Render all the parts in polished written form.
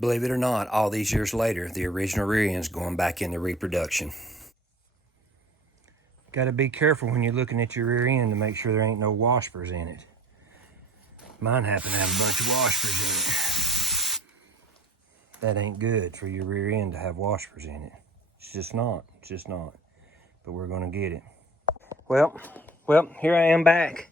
Believe it or not, all these years later, the original rear end's going back into reproduction. Got to be careful when you're looking at your rear end to make sure there ain't no washers in it. Mine happen to have a bunch of washers in it. That ain't good for your rear end to have washers in it. It's just not. It's just not. But we're going to get it. Well, here I am back.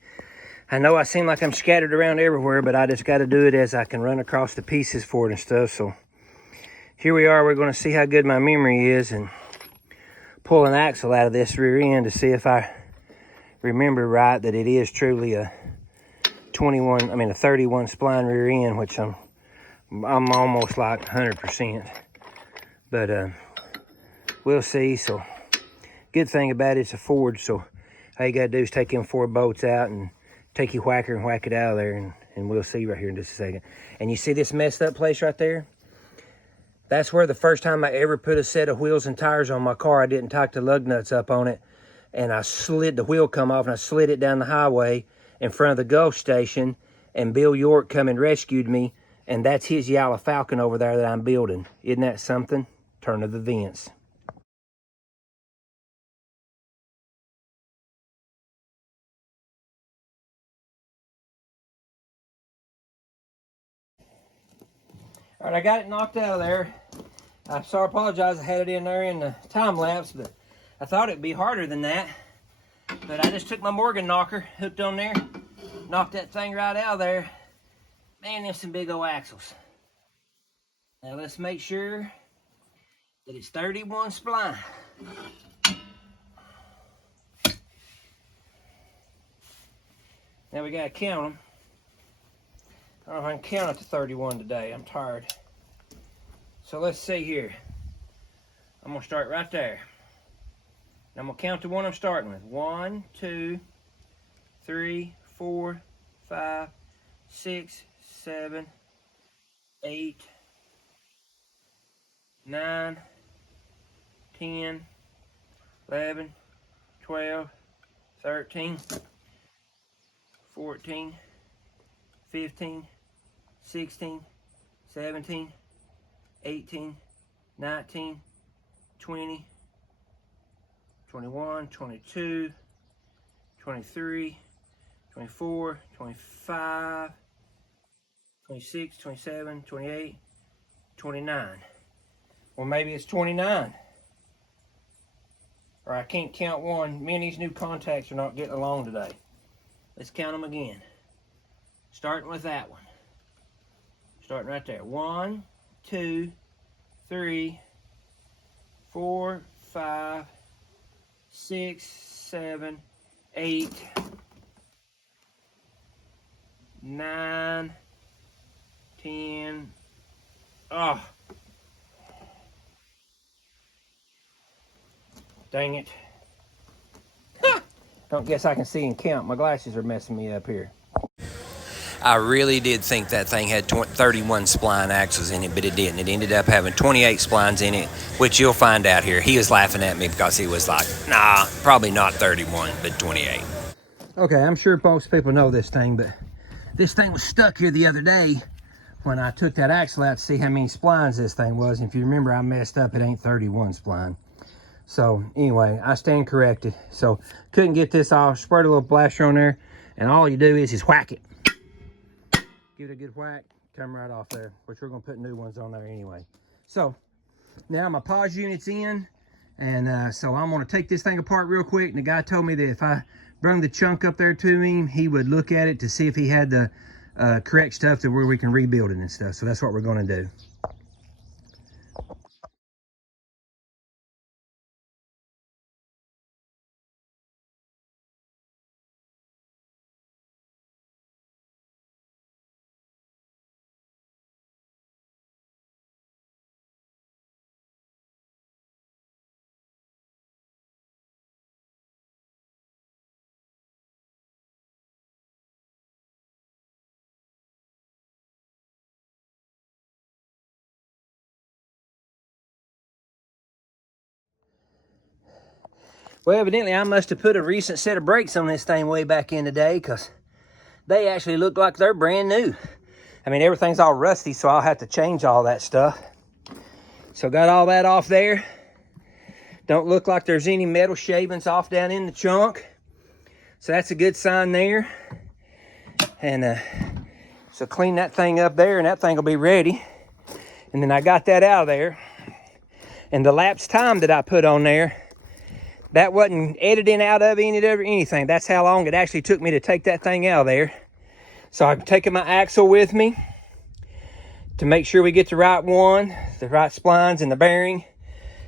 I know I seem like I'm scattered around everywhere, but I just got to do it as I can run across the pieces for it and stuff. So here we are. We're going to see how good my memory is and pull an axle out of this rear end to see if I remember right that it is truly a 31 spline rear end, which I'm almost like 100%. But we'll see. So good thing about it's a Ford, so all you got to do is take them 4 bolts out and take your whacker and whack it out of there, and we'll see right here in just a second. And you see this messed up place right there? That's where the first time I ever put a set of wheels and tires on my car, I didn't tack the lug nuts up on it, and I slid the wheel come off, and I slid it down the highway in front of the Gulf station, and Bill York come and rescued me, and that's his yellow Falcon over there that I'm building. Isn't that something? Turn of events. All right, I got it knocked out of there. I'm sorry, apologize, I had it in there in the time lapse, but I thought it'd be harder than that. But I just took my Morgan knocker, hooked on there, knocked that thing right out of there. Man, there's some big old axles. Now let's make sure that it's 31 spline. Now we gotta count them. I don't know if I can count it to 31 today, I'm tired. So let's see here. I'm gonna start right there. I'm gonna count the one I'm starting with. 1, 2, 3, 4, 5, 6, 7, 8, 9, 10, 11, 12, 13, 14, 15, 16, 17, 18, 19, 20, 21, 22, 23, 24, 25, 26, 27, 28, 29. Or maybe it's 29. Or I can't count one. Me and these new contacts are not getting along today. Let's count them again. Starting with that one. Starting right there. 1, 2, 3, 4, 5, 6, 7, 8, 9, 10. Oh. Dang it. Don't guess I can see and count. My glasses are messing me up here. I really did think that thing had 31 spline axles in it, but it didn't. It ended up having 28 splines in it, which you'll find out here. He was laughing at me because he was like, nah, probably not 31, but 28. Okay, I'm sure most people know this thing, but this thing was stuck here the other day when I took that axle out to see how many splines this thing was. And if you remember, I messed up. It ain't 31 spline. So anyway, I stand corrected. So couldn't get this off. Spread a little blaster on there, and all you do is whack it. Give it a good whack, come right off there, which we're gonna put new ones on there anyway. So now my pause unit's in, and so I'm gonna take this thing apart real quick. And the guy told me that if I bring the chunk up there to him, he would look at it to see if he had the correct stuff to where we can rebuild it and stuff. So that's what we're gonna do. Well, evidently I must have put a recent set of brakes on this thing way back in the day, because they actually look like they're brand new. I mean, everything's all rusty, so I'll have to change all that stuff. So got all that off there. Don't look like there's any metal shavings off down in the trunk. So that's a good sign there. And so clean that thing up there, and that thing will be ready. And then I got that out of there. And the lapse time that I put on there, that wasn't editing out of any of anything. That's how long it actually took me to take that thing out of there. So I'm taking my axle with me to make sure we get the right one, the right splines and the bearing.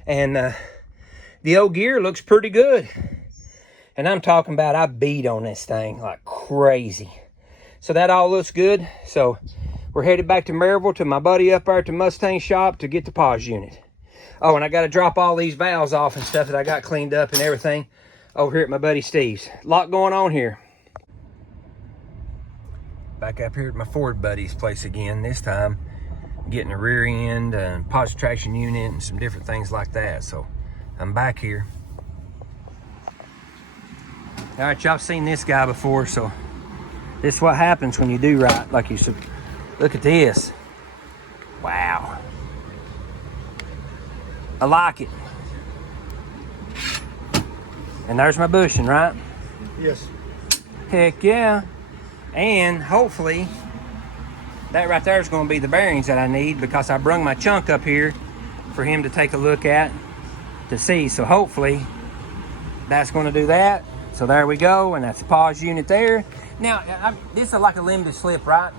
And the old gear looks pretty good. And I'm talking about I beat on this thing like crazy. So that all looks good. So we're headed back to Maryville to my buddy up there at the Mustang shop to get the pause unit. Oh, and I got to drop all these valves off and stuff that I got cleaned up and everything over here at my buddy Steve's. A lot going on here. Back up here at my Ford buddy's place again. This time getting a rear end and positive traction unit and some different things like that. So I'm back here. All right, y'all seen this guy before, so this is what happens when you do right like you should. Look at this. Wow. I like it. And there's my bushing, right? Yes. Heck yeah. And hopefully that right there is going to be the bearings that I need, because I brung my chunk up here for him to take a look at to see. So hopefully that's going to do that. So there we go, and that's the pause unit there. Now, this is like a limited slip, right?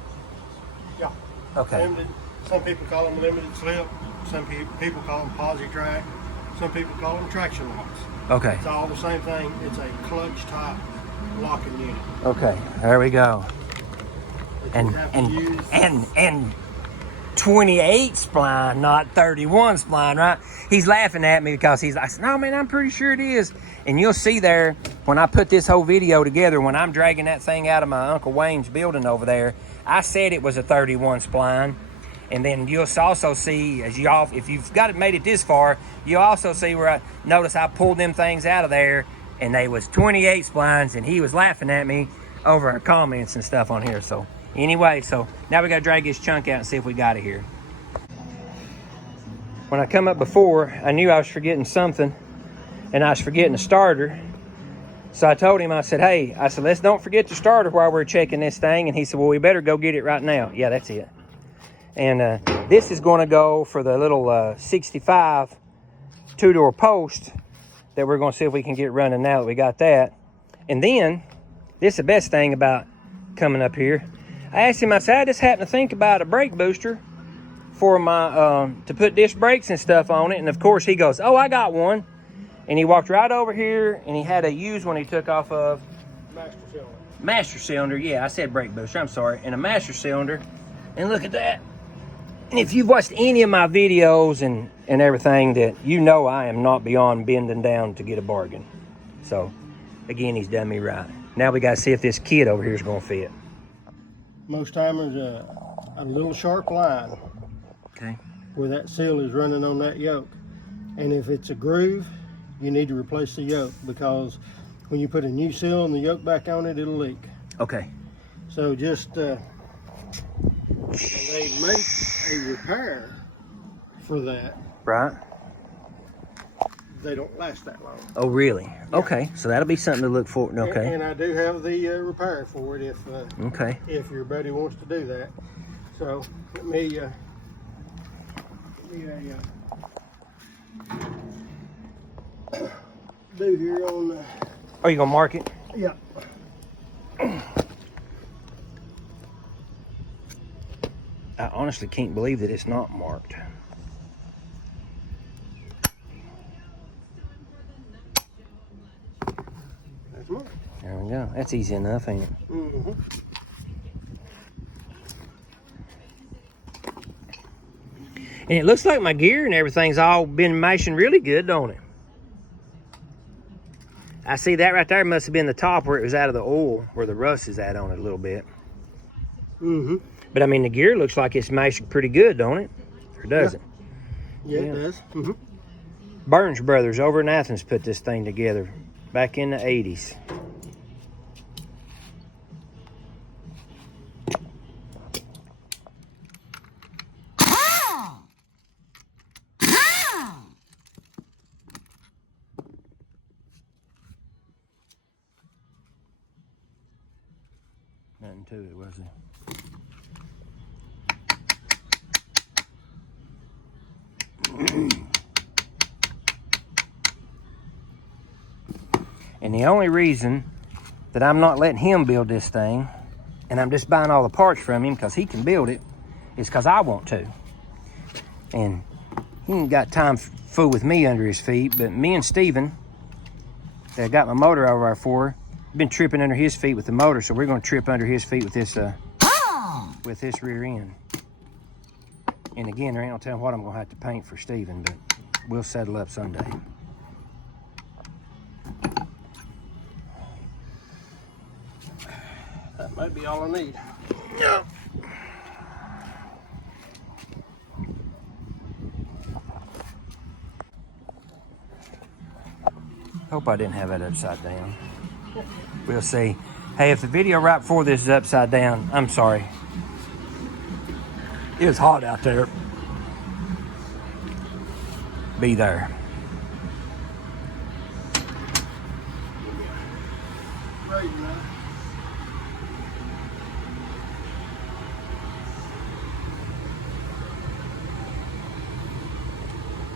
Yeah. Okay. Limited. Some people call them limited slip. Some people call them posi track. Some people call them traction locks. Okay. It's all the same thing. It's a clutch type locking unit. Okay, there we go. And 28 spline, not 31 spline, right? He's laughing at me because he's like, no man, I'm pretty sure it is. And you'll see there when I put this whole video together, when I'm dragging that thing out of my Uncle Wayne's building over there, I said it was a 31 spline. And then you'll also see, as y'all, if you've got it made it this far, you'll also see where I notice I pulled them things out of there and they was 28 splines, and he was laughing at me over our comments and stuff on here. So anyway, so now we got to drag this chunk out and see if we got it here. When I come up before, I knew I was forgetting something, and I was forgetting the starter. So I told him, I said, hey, let's don't forget the starter while we're checking this thing. And he said, well, we better go get it right now. Yeah, that's it. And this is going to go for the little 65 two-door post that we're going to see if we can get running now that we got that. And then, this is the best thing about coming up here. I asked him, I said, I just happened to think about a brake booster for my, to put disc brakes and stuff on it. And of course he goes, oh, I got one. And he walked right over here and he had a used one he took off of. Master cylinder. Master cylinder, yeah, I said brake booster, I'm sorry. And a master cylinder. And look at that. And if you've watched any of my videos and everything, that you know I am not beyond bending down to get a bargain. So, again, he's done me right. Now we got to see if this kit over here is going to fit. Most time there's a little sharp line. Okay. Where that seal is running on that yoke. And if it's a groove, you need to replace the yoke, because when you put a new seal and the yoke back on it, it'll leak. Okay. So just... they make a repair for that. Right. They don't last that long. Oh, really? Yeah. Okay, so that'll be something to look for. Okay. And I do have the repair for it if okay, if your buddy wants to do that. So let me do here on. Oh, you gonna mark it? Yeah. I honestly can't believe that it's not marked. That's marked. There we go. That's easy enough, ain't it? Mm-hmm. And it looks like my gear and everything's all been mashing really good, don't it? I see that right there must have been the top where it was out of the oil, where the rust is at on it a little bit. Mm-hmm. But I mean, the gear looks like it's mashing pretty good, don't it? Or does it? Yeah, it does. Mm-hmm. Burns Brothers over in Athens put this thing together back in the 80s. nothing to it, was there? And the only reason that I'm not letting him build this thing, and I'm just buying all the parts from him because he can build it, is because I want to. And he ain't got time fool with me under his feet, but me and Steven, that got my motor over there for, been tripping under his feet with the motor, so we're gonna trip under his feet with this rear end. And again, there ain't no telling what I'm gonna have to paint for Steven, but we'll settle up someday. That might be all I need. Yeah. Hope I didn't have that upside down. We'll see. Hey, if the video right before this is upside down, I'm sorry. It was hot out there. Be there. Right, man.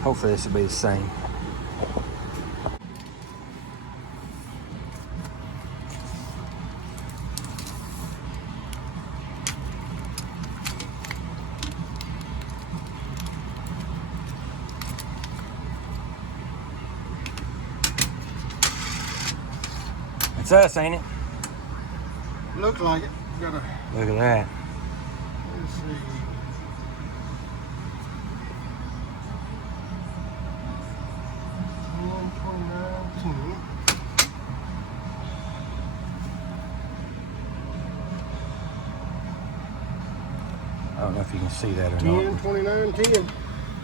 Hopefully this will be the same. It's us, ain't it? Looks like it. Gotta, Look at that. let's see. I don't know if you can see that or 10, not. 29, 10.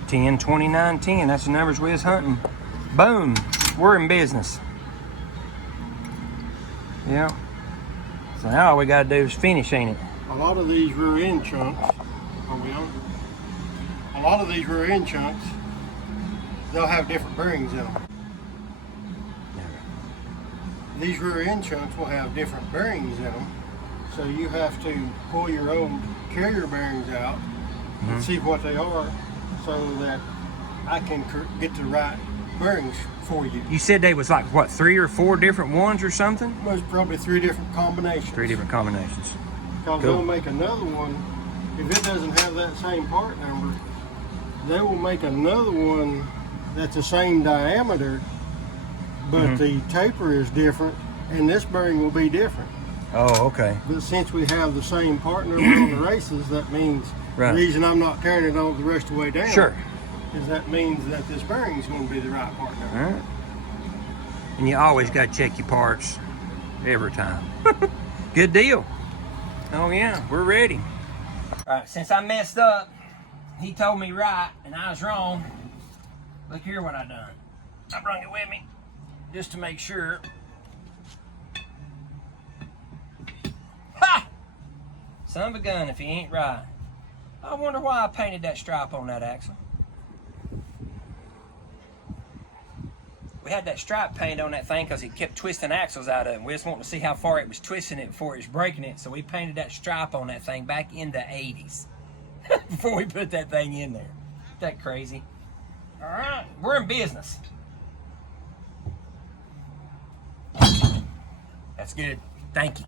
10, 29, 10. That's the numbers we was hunting. Boom. We're in business. Yeah. So now all we got to do is finish, ain't it? A lot of these rear end chunks, are we on? A lot of these rear end chunks, they'll have different bearings in them. These rear end chunks will have different bearings in them. So you have to pull your old carrier bearings out and see what they are so that I can get the right bearings for you. You said they was like, what, 3 or 4 different ones or something? There's probably 3 different combinations. 3 different combinations. Because Cool. they'll make another one, if it doesn't have that same part number, they will make another one that's the same diameter, but the taper is different, and this bearing will be different. Oh, okay. But since we have the same part number on the races, that means Right. the reason I'm not carrying it all the rest of the way down Sure. is that means that this bearing is going to be the right part number. All right. And you always got to check your parts every time. Good deal. Oh, yeah, we're ready. All right, since I messed up, he told me right, and I was wrong. Look here what I done. I brought it with me just to make sure. Ha! Son of a gun if he ain't right. I wonder why I painted that stripe on that axle. We had that stripe paint on that thing because it kept twisting axles out of it. We just wanted to see how far it was twisting it before it was breaking it. So we painted that stripe on that thing back in the 80s before we put that thing in there. Isn't that crazy? All right, we're in business. That's good. Thank you.